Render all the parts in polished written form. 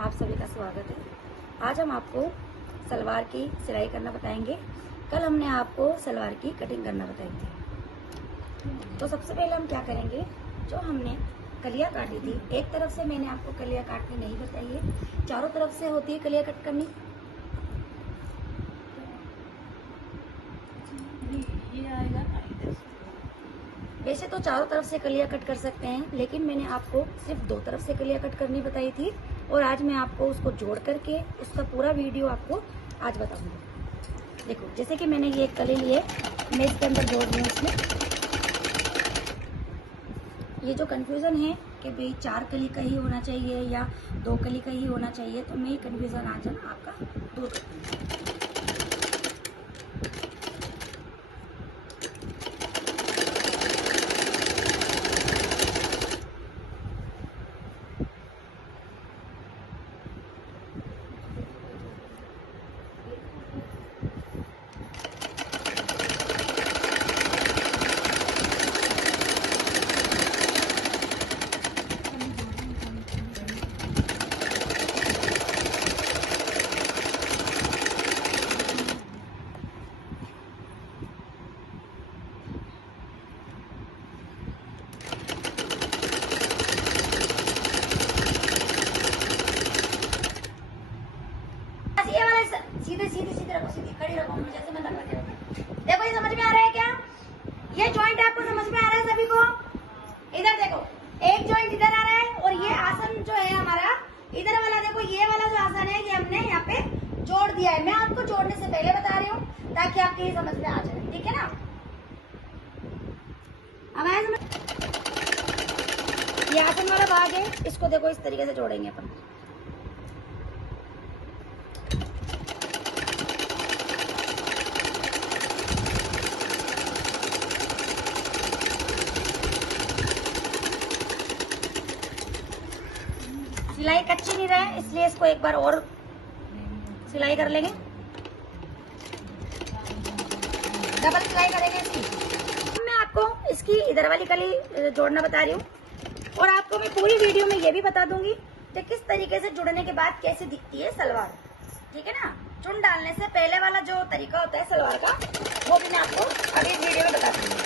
आप सभी का स्वागत है। आज हम आपको सलवार की सिलाई करना बताएंगे। कल हमने आपको सलवार की कटिंग करना बताई थी। तो सबसे पहले हम क्या करेंगे, जो हमने कलिया काटी थी, एक तरफ से मैंने आपको कलिया काटनी नहीं बताई है, चारों तरफ से होती है कलिया कट करनी। ये आएगा वैसे तो चारों तरफ से कलिया कट कर सकते हैं, लेकिन मैंने आपको सिर्फ दो तरफ से कलिया कट करनी बताई थी और आज मैं आपको उसको जोड़ करके उसका पूरा वीडियो आपको आज बताऊंगी। देखो, जैसे कि मैंने ये एक कली लिए, मैं इसके अंदर जोड़ रही हूँ। इसमें ये जो कंफ्यूजन है कि भाई 4 कली का ही होना चाहिए या 2 कली का ही होना चाहिए, तो मैं ये कंफ्यूजन आज आपका दूर करती हूँ। सीधे सीधे सीधे रखो, सीधी खड़ी रखो, जैसे मैं लगा के रखूं। देखो, ये समझ में आ रहा है क्या? ये जॉइंट आपको समझ में आ रहा है सभी को? इधर देखो, एक जॉइंट इधर आ रहा है और ये आसन जो है हमारा इधर वाला, देखो ये वाला जो आसन है ये हमने यहाँ पे जोड़ दिया है। मैं आपको जोड़ने से पहले बता रही हूँ ताकि आपके ये समझ में आ जाए, ठीक है ना? अब आए समझ? ये आसन वाला भाग है, इसको देखो इस तरीके से जोड़ेंगे अपन। सिलाई कच्ची नहीं रहे, इसलिए इसको एक बार और सिलाई कर लेंगे, डबल सिलाई करेंगे इसकी। अब मैं आपको इसकी इधर वाली कली जोड़ना बता रही हूँ और आपको मैं पूरी वीडियो में ये भी बता दूंगी कि किस तरीके से जुड़ने के बाद कैसे दिखती है सलवार, ठीक है ना? चुन डालने से पहले वाला जो तरीका होता है सलवार का, वो भी मैं आपको अभी वीडियो में बता दूंगी।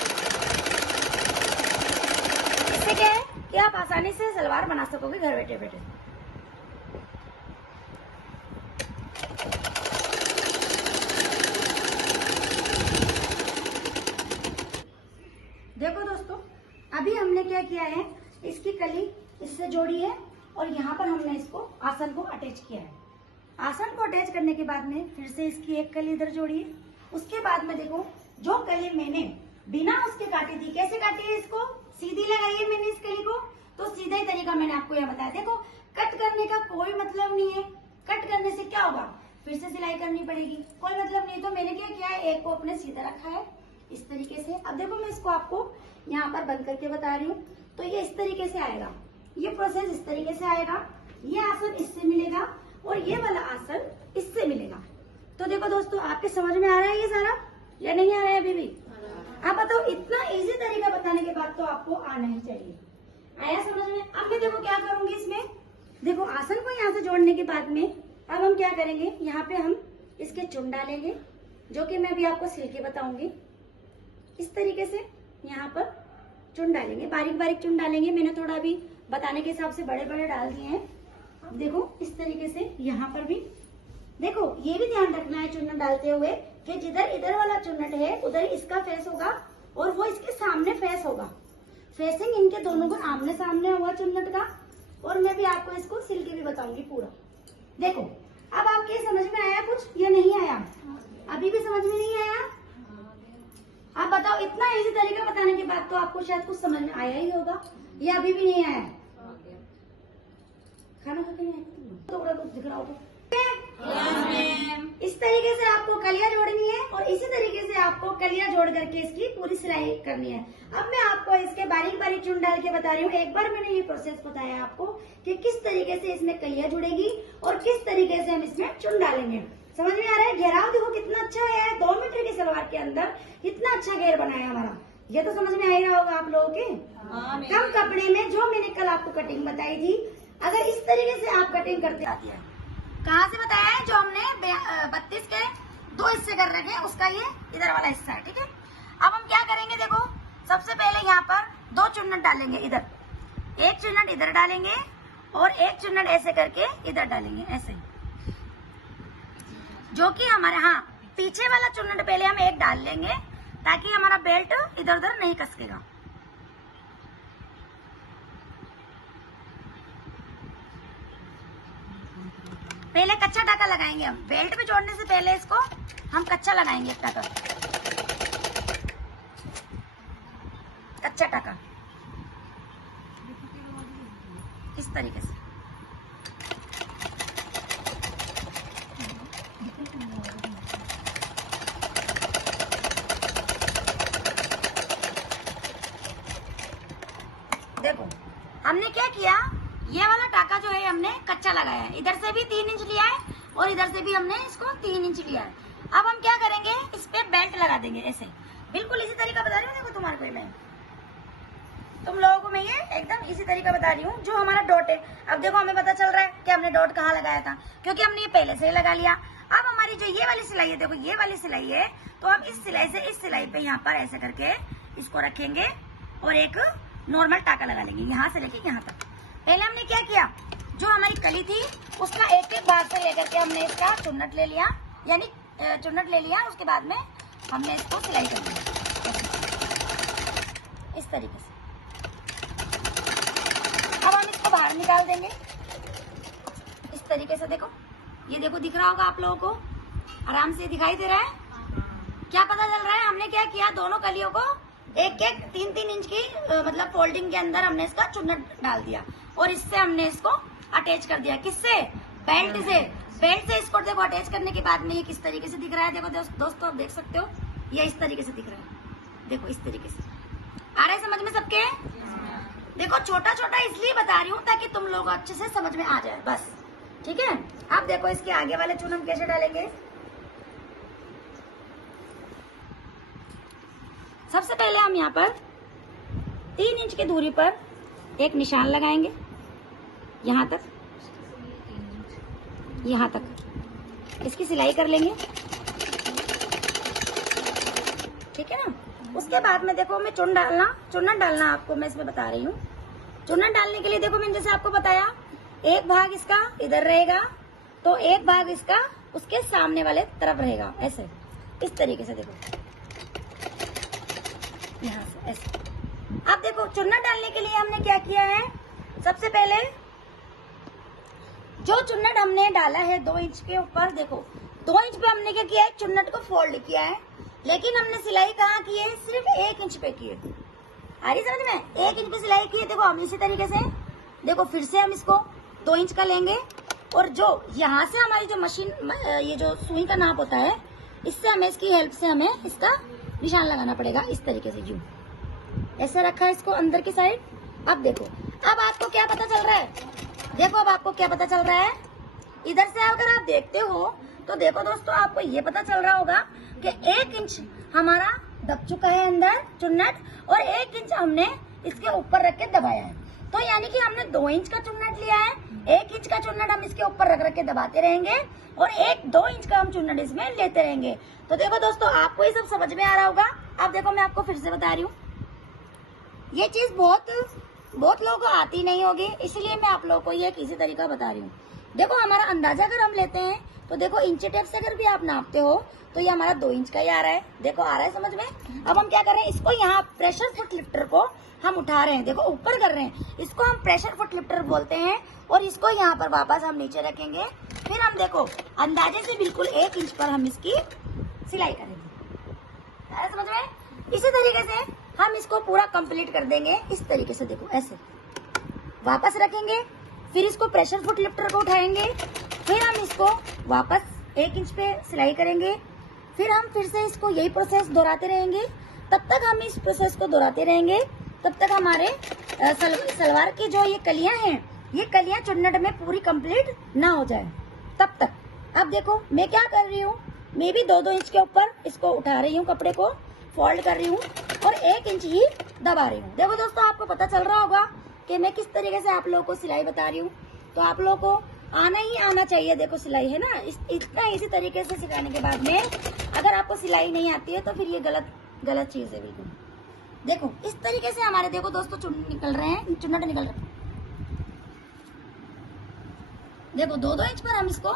इससे क्या है कि आप आसानी से सलवार बना सकोगे घर बैठे बैठे। देखो दोस्तों, अभी हमने क्या किया है, इसकी कली इससे जोड़ी है और यहाँ पर हमने इसको आसन को अटैच किया है। आसन को अटैच करने के बाद में फिर से इसकी एक कली इधर जोड़ी है। उसके बाद में देखो, जो कली मैंने बिना उसके काटी थी, कैसे काटी है, इसको सीधी लगाई है मैंने इस कली को, तो सीधा ही तरीका मैंने आपको यह बताया। देखो, कट करने का कोई मतलब नहीं है, कट करने से क्या होगा, फिर से सिलाई करनी पड़ेगी, कोई मतलब नहीं। तो मैंने क्या किया है, एक को अपने सीधा रखा है इस तरीके से। अब देखो, मैं इसको आपको यहाँ पर बंद करके बता रही हूँ, तो ये इस तरीके से आएगा, ये प्रोसेस इस तरीके से आएगा, ये आसन इससे मिलेगा और ये वाला आसन इससे मिलेगा। तो देखो दोस्तों, आपके समझ में आ रहा है ये सारा या नहीं आ रहा है अभी भी? आप बताओ, इतना इजी तरीका बताने के बाद तो आपको आना ही चाहिए। आया समझ में? अब मैं देखो क्या करूंगी इसमें, देखो आसन को यहाँ से जोड़ने के बाद में अब हम क्या करेंगे, यहाँ पे हम इसके चुन डालेंगे, जो कि मैं अभी आपको सिल के बताऊंगी। इस तरीके से यहाँ पर चुन डालेंगे, बारीक बारीक चुन डालेंगे। मैंने थोड़ा अभी बताने के हिसाब से बड़े बड़े डाल दिए हैं। अब देखो इस तरीके से यहाँ पर भी देखो, ये भी ध्यान रखना है चुन्नट डालते हुए कि जिधर इधर वाला चुन्नट है उधर इसका फेस होगा और वो इसके सामने फेस होगा। फेसिंग इनके दोनों को आमने सामने होगा चुन्नट का। और मैं भी आपको इसको सिल के भी बताऊंगी पूरा। देखो, अब आपके समझ में आया कुछ या नहीं आया? अभी भी समझ में नहीं आया? आप बताओ, इतना इजी तरीका बताने के बाद तो आपको शायद कुछ समझ में आया ही होगा या अभी भी नहीं आया? खाना खा के नहीं आया? थोड़ा कुछ दिख रहा होगा। इस तरीके से आपको कलियां जोड़नी है और इसी तरीके से आपको कलियां जोड़ करके इसकी पूरी सिलाई करनी है। अब मैं आपको इसके बारीक बारीक चुन डाल के बता रही हूँ। एक बार मैंने ये प्रोसेस बताया आपको कि किस तरीके से इसमें कलियां जुड़ेगी और किस तरीके से हम इसमें चुन डालेंगे। समझ में आ रहा है? घेराव देखो कितना अच्छा है, 2 मीटर की सलवार के अंदर इतना अच्छा घेर बनाया हमारा। ये तो समझ में आ ही रहा होगा आप लोगों के। कम कपड़े में जो मैंने कल आपको कटिंग बताई थी, अगर इस तरीके से आप कटिंग करते आती है, कहाँ से बताया है, जो हमने 32 के 2 हिस्से कर रखे हैं उसका ये इधर वाला हिस्सा है, ठीक है। अब हम क्या करेंगे, देखो सबसे पहले यहाँ पर 2 चुन्नट डालेंगे, इधर एक चुन्नट इधर डालेंगे और एक चुन्नट ऐसे करके इधर डालेंगे, ऐसे, जो कि हमारे पीछे वाला चुन्नट पहले हम एक डाल लेंगे ताकि हमारा बेल्ट इधर उधर नहीं कसकेगा। पहले कच्चा टाका लगाएंगे हम, बेल्ट पे जोड़ने से पहले इसको हम कच्चा लगाएंगे, एक टाका, कच्चा टाका इस तरीके से। देखो हमने क्या किया, ये वाला टाका जो है हमने कच्चा लगाया है, इधर से भी 3 इंच लिया है और इधर से भी हमने इसको 3 इंच लिया है। अब हम क्या करेंगे, इस पे बेल्ट लगा देंगे ऐसे, बिल्कुल इसी तरीका बता रही हूँ। देखो तुम्हारे पहले तुम लोगों को मैं ये एकदम इसी तरीका बता रही हूँ, जो हमारा डॉट है। अब देखो हमें पता चल रहा है कि हमने डॉट कहाँ लगाया था, क्योंकि हमने ये पहले से ही लगा लिया। अब हमारी जो ये वाली सिलाई है, देखो ये वाली सिलाई है, तो हम इस सिलाई से इस सिलाई पे यहाँ पर ऐसे करके इसको रखेंगे और एक नॉर्मल टाका लगा लेंगे यहाँ से लेके यहाँ तक। पहले हमने क्या किया, जो हमारी कली थी उसका एक एक भाग से लेकर के हमने इसका चुन्नट ले लिया, यानी चुन्नट ले लिया, उसके बाद में हमने इसको सिलाई कर लिया इस तरीके से। अब हम इसको बाहर निकाल देंगे इस तरीके से। देखो ये देखो, दिख रहा होगा आप लोगों को, आराम से दिखाई दे रहा है। क्या पता चल रहा है, हमने क्या किया, दोनों कलियों को एक एक 3-3 इंच की मतलब फोल्डिंग के अंदर हमने इसका चुन्नट डाल दिया और इससे हमने इसको अटैच कर दिया। किससे, बेल्ट से। बेल्ट से इसको देखो अटैच करने के बाद में ये किस तरीके से दिख रहा है। देखो दोस्तों आप देख सकते हो, ये इस तरीके से दिख रहा है। देखो इस तरीके से आ रहा है समझ में सबके। देखो छोटा छोटा इसलिए बता रही हूँ ताकि तुम लोग अच्छे से समझ में आ जाए, बस, ठीक है। अब देखो इसके आगे वाले चुन हम कैसे डालेंगे। सबसे पहले हम यहाँ पर 3 इंच की दूरी पर एक निशान लगाएंगे, यहाँ तक, यहाँ तक इसकी सिलाई कर लेंगे, ठीक है ना। उसके बाद में देखो मैं चुन्नट डालना आपको मैं इसमें बता रही हूँ। चुन्नट डालने के लिए देखो मैंने जैसे आपको बताया, एक भाग इसका इधर रहेगा तो एक भाग इसका उसके सामने वाले तरफ रहेगा, ऐसे इस तरीके से। देखो यहाँ से ऐसे। अब देखो चुन्नट डालने के लिए हमने क्या किया है, सबसे पहले जो चुन्नट हमने डाला है 2 इंच के ऊपर, देखो 2 इंच पे हमने क्या किया है, चुन्नट को फोल्ड किया है, लेकिन हमने सिलाई कहाँ की है, सिर्फ 1 इंच पे की है। आ रही समझ में, 1 इंच पे सिलाई की है। देखो हम इसी तरीके से, देखो फिर से हम इसको 2 इंच का लेंगे और जो यहाँ से हमारी जो मशीन ये जो सुई का नाप होता है, इससे हमें इसकी हेल्प से हमें इसका निशान लगाना पड़ेगा इस तरीके से। यूं ऐसे रखा है इसको अंदर की साइड। अब देखो, अब आपको क्या पता चल रहा है, देखो अब आपको क्या पता चल रहा है, इधर से अगर आप देखते हो तो देखो दोस्तों आपको ये पता चल रहा होगा कि 1 इंच हमारा दब चुका है अंदर चुन्नट और 1 इंच हमने इसके ऊपर रख के दबाया है। तो यानी कि हमने 2 इंच का चुन्नट लिया है, 1 इंच का चुन्नट हम इसके ऊपर रख के दबाते रहेंगे और 2 इंच का हम चुन्नट इसमें लेते रहेंगे। तो देखो दोस्तों आपको ये सब समझ में आ रहा होगा। अब देखो मैं आपको फिर से बता रही हूँ, ये चीज बहुत लोगों को आती नहीं होगी, इसलिए मैं आप लोगों को ये किसी तरीका बता रही हूँ। देखो हमारा अंदाजा अगर हम लेते हैं तो देखो इंची टेप से अगर भी आप नापते हो तो ये हमारा 2 इंच का ही आ रहा है। देखो आ रहा है समझ में। अब हम क्या कर रहे हैं, इसको यहाँ प्रेशर फुट लिफ्टर को हम उठा रहे हैं, देखो ऊपर कर रहे हैं, इसको हम प्रेशर फुट लिफ्टर बोलते हैं और इसको यहाँ पर वापस हम नीचे रखेंगे। फिर हम देखो अंदाजे से बिल्कुल 1 इंच पर हम इसकी सिलाई करेंगे। आ रहा है समझ में। इसी तरीके से हम इसको पूरा कंप्लीट कर देंगे इस तरीके से। देखो ऐसे वापस रखेंगे, फिर इसको प्रेशर फुट लिफ्टर को उठाएंगे, फिर हम इसको वापस 1 इंच पे सिलाई करेंगे, फिर हम फिर से इसको यही प्रोसेस दोहराते रहेंगे। तब तक हम इस प्रोसेस को दोहराते रहेंगे तब तक हमारे सलवार की जो ये कलियां हैं, ये कलियां चुन्नट में पूरी कंप्लीट ना हो जाए तब तक। अब देखो मैं क्या कर रही हूँ, मैं भी 2-2 इंच के ऊपर इसको उठा रही हूँ, कपड़े को फोल्ड कर रही हूँ और 1 इंच ही दबा रही हूँ। देखो दोस्तों आपको पता चल रहा होगा कि मैं किस तरीके से आप लोगों को सिलाई बता रही हूँ। तो आप लोगों को आना ही आना चाहिए। देखो सिलाई है ना, इतना इसी तरीके से सिखाने के बाद में अगर आपको सिलाई नहीं आती है तो फिर ये गलत चीज है बिल्कुल। देखो इस तरीके से हमारे देखो दोस्तों चुन्नट निकल रहे हैं। देखो 2-2 इंच पर हम इसको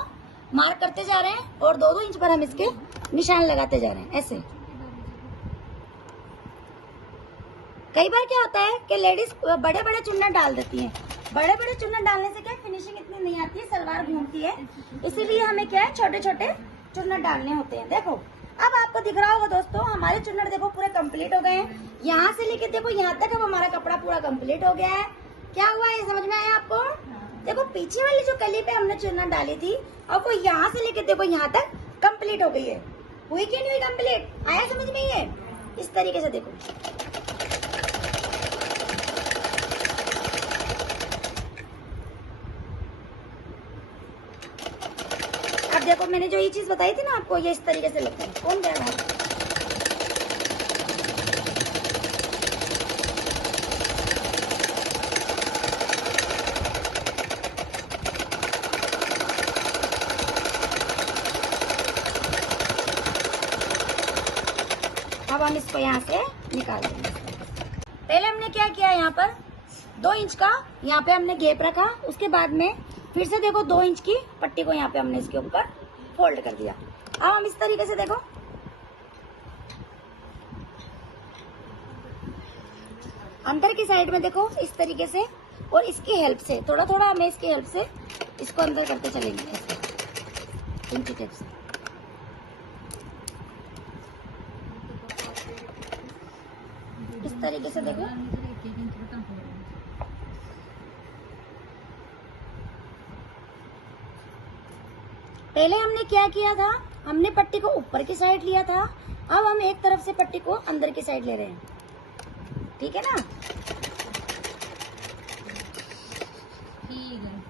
मार्क करते जा रहे हैं और 2-2 इंच पर हम इसके निशान लगाते जा रहे हैं ऐसे। कई बार क्या होता है कि लेडीज बड़े बड़े चुन्नट डाल देती हैं। बड़े बड़े चुन्नट डालने से क्या फिनिशिंग इतनी नहीं आती है, सलवार घूमती है, इसीलिए हमें क्या है छोटे छोटे चुन्नट डालने होते हैं। देखो अब आपको दिख रहा होगा दोस्तों हमारे चुन्नट देखो पूरे कंप्लीट हो गए हैं। यहाँ से लेके देखो यहाँ तक अब हमारा कपड़ा पूरा कंप्लीट हो गया है। क्या हुआ ये समझ में आया आपको? देखो पीछे वाली जो कली पे हमने चुन्नट डाली थी और वो यहाँ से लेके देखो यहाँ तक कंप्लीट हो गई है। हुई कि नहीं हुई कंप्लीट? आया समझ में? ये इस तरीके से देखो। अब देखो मैंने जो ये चीज बताई थी ना आपको, ये इस तरीके से लगता है। कौन कह रहा है? अब हम इसको यहाँ से निकाल देंगे। पहले हमने क्या किया, यहाँ पर 2 इंच का यहाँ पे हमने गैप रखा। उसके बाद में फिर से देखो 2 इंच की पट्टी को यहाँ पे हमने इसके ऊपर फोल्ड कर दिया। अब हम इस तरीके से देखो अंदर की साइड में देखो इस तरीके से, और इसकी हेल्प से थोड़ा थोड़ा हमें इसकी हेल्प से इसको अंदर करते चलेंगे ऐसे इंची टेप से। इस तरीके से देखो पहले हमने क्या किया था, हमने पट्टी को ऊपर की साइड लिया था। अब हम एक तरफ से पट्टी को अंदर की साइड ले रहे हैं, ठीक है ना? ठीक है।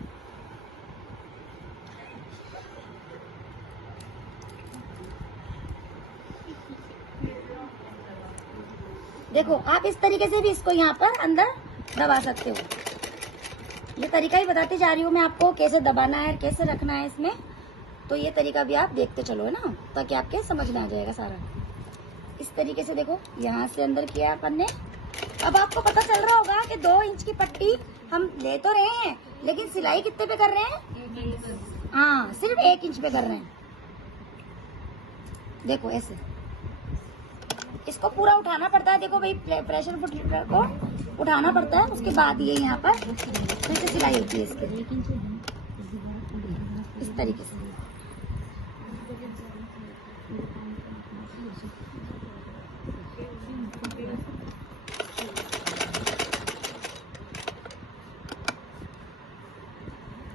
देखो आप इस तरीके से भी इसको यहाँ पर अंदर दबा सकते हो। ये तरीका ही बताती जा रही हूँ मैं आपको, कैसे दबाना है, कैसे रखना है इसमें। तो ये तरीका भी आप देखते चलो है ना, ताकि आपके समझ में आ जाएगा सारा। इस तरीके से देखो यहाँ से अंदर किया अपन ने। अब आपको पता चल रहा होगा कि 2 इंच की पट्टी हम ले तो रहे हैं, लेकिन सिलाई कितने पे कर रहे हैं? हाँ, सिर्फ 1 इंच पे कर रहे हैं। देखो ऐसे इसको पूरा उठाना पड़ता है। देखो भाई प्रेशर फुट को उठाना पड़ता है, उसके बाद ये यहाँ पर फिर से सिलाई होती है इसके इस तरीके से।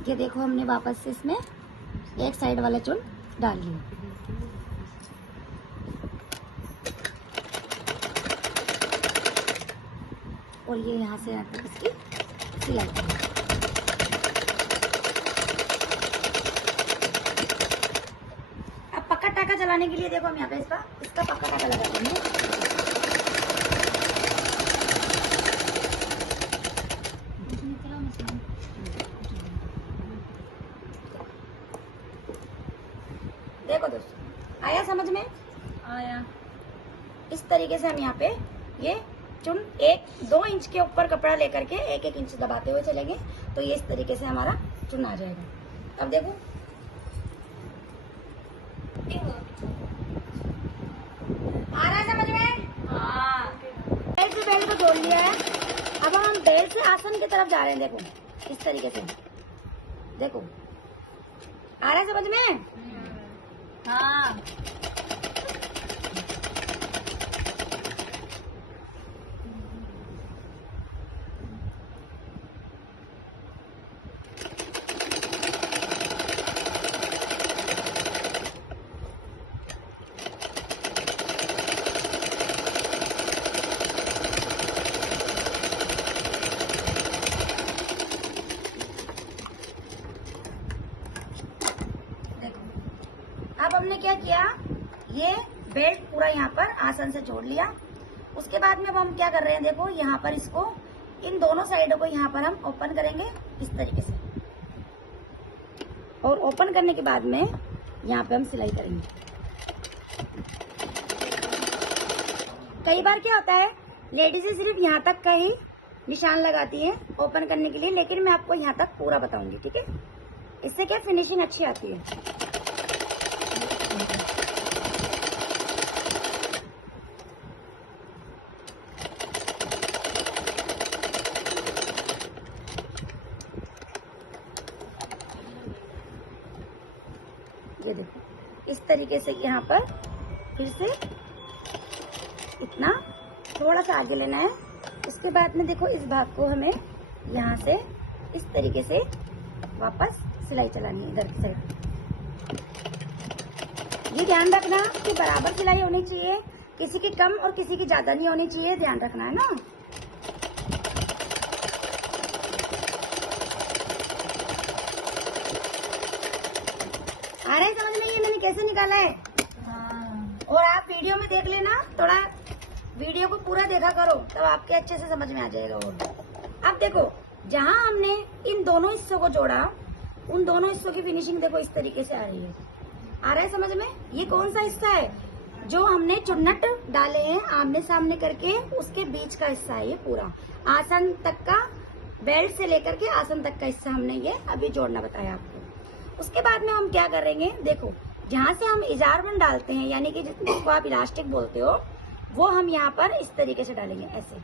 ये देखो हमने वापस से इसमें एक साइड वाला चुन डाल लिया। और ये यहाँ से यहाँ तक इसकी सिलाई करें। अब पक्का टाका चलाने के लिए देखो हम यहाँ पे इसका पक्का टाका लगा देंगे। देखो दोस्तों आया समझ में? आया। इस तरीके से हम यहाँ पे ये चुन 1-2 इंच के ऊपर कपड़ा लेकर के 1-1 इंच दबाते हुए चलेंगे, तो ये इस तरीके से हमारा चुन आ जाएगा। अब देखो आ रहा है समझ में? हाँ। बेल्ट को जोड़ लिया है। अब हम बेल्ट से आसन की तरफ जा रहे हैं। देखो इस तरीके से, देखो आ रहा है समझ में? हाँ। अब हमने क्या किया, ये बेल्ट पूरा यहाँ पर आसन से जोड़ लिया। उसके बाद में अब हम क्या कर रहे हैं, देखो यहाँ पर इसको इन दोनों साइडों को यहाँ पर हम ओपन करेंगे इस तरीके से। और ओपन करने के बाद में यहाँ पे हम सिलाई करेंगे। कई बार क्या होता है, लेडीज सिर्फ यहाँ तक का ही निशान लगाती है ओपन करने के लिए, लेकिन मैं आपको यहाँ तक पूरा बताऊंगी, ठीक है। इससे क्या फिनिशिंग अच्छी आती है। ये देखो इस तरीके से यहाँ पर फिर से इतना थोड़ा सा आगे लेना है। इसके बाद में देखो इस भाग को हमें यहाँ से इस तरीके से वापस सिलाई चलानी है इधर की साइड। ये ध्यान रखना कि बराबर सिलाई होनी चाहिए, किसी की कम और किसी की ज्यादा नहीं होनी चाहिए, ध्यान रखना है ना। आ रहा है समझ में ये मैंने कैसे निकाला है? हाँ। और आप वीडियो में देख लेना, थोड़ा वीडियो को पूरा देखा करो तब आपके अच्छे से समझ में आ जाएगा। और अब देखो जहां हमने इन दोनों हिस्सों को जोड़ा, उन दोनों हिस्सों की फिनिशिंग देखो इस तरीके से आ रही है। आ रहा है समझ में? ये कौन सा हिस्सा है? जो हमने चुन्नट डाले हैं आमने सामने करके, उसके बीच का हिस्सा है ये पूरा। आसन तक का, बेल्ट से लेकर के आसन तक का हिस्सा हमने ये अभी जोड़ना बताया आपको। उसके बाद में हम क्या करेंगे, देखो जहाँ से हम इजारबंद डालते हैं, यानी कि जिसको आप इलास्टिक बोलते हो, वो हम यहाँ पर इस तरीके से डालेंगे। ऐसे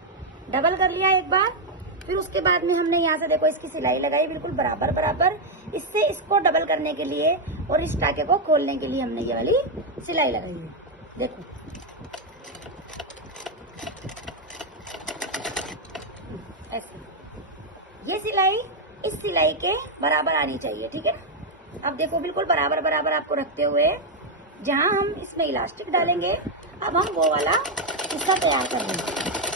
डबल कर लिया एक बार, फिर उसके बाद में हमने यहाँ से देखो इसकी सिलाई लगाई बिल्कुल बराबर बराबर। इससे इसको डबल करने के लिए और इस टाके को खोलने के लिए हमने ये वाली सिलाई लगाई है। देखो ऐसे ये सिलाई इस सिलाई के बराबर आनी चाहिए, ठीक है। अब देखो बिल्कुल बराबर बराबर आपको रखते हुए जहां हम इसमें इलास्टिक डालेंगे, अब हम वो वाला हिस्सा तैयार कर लेंगे।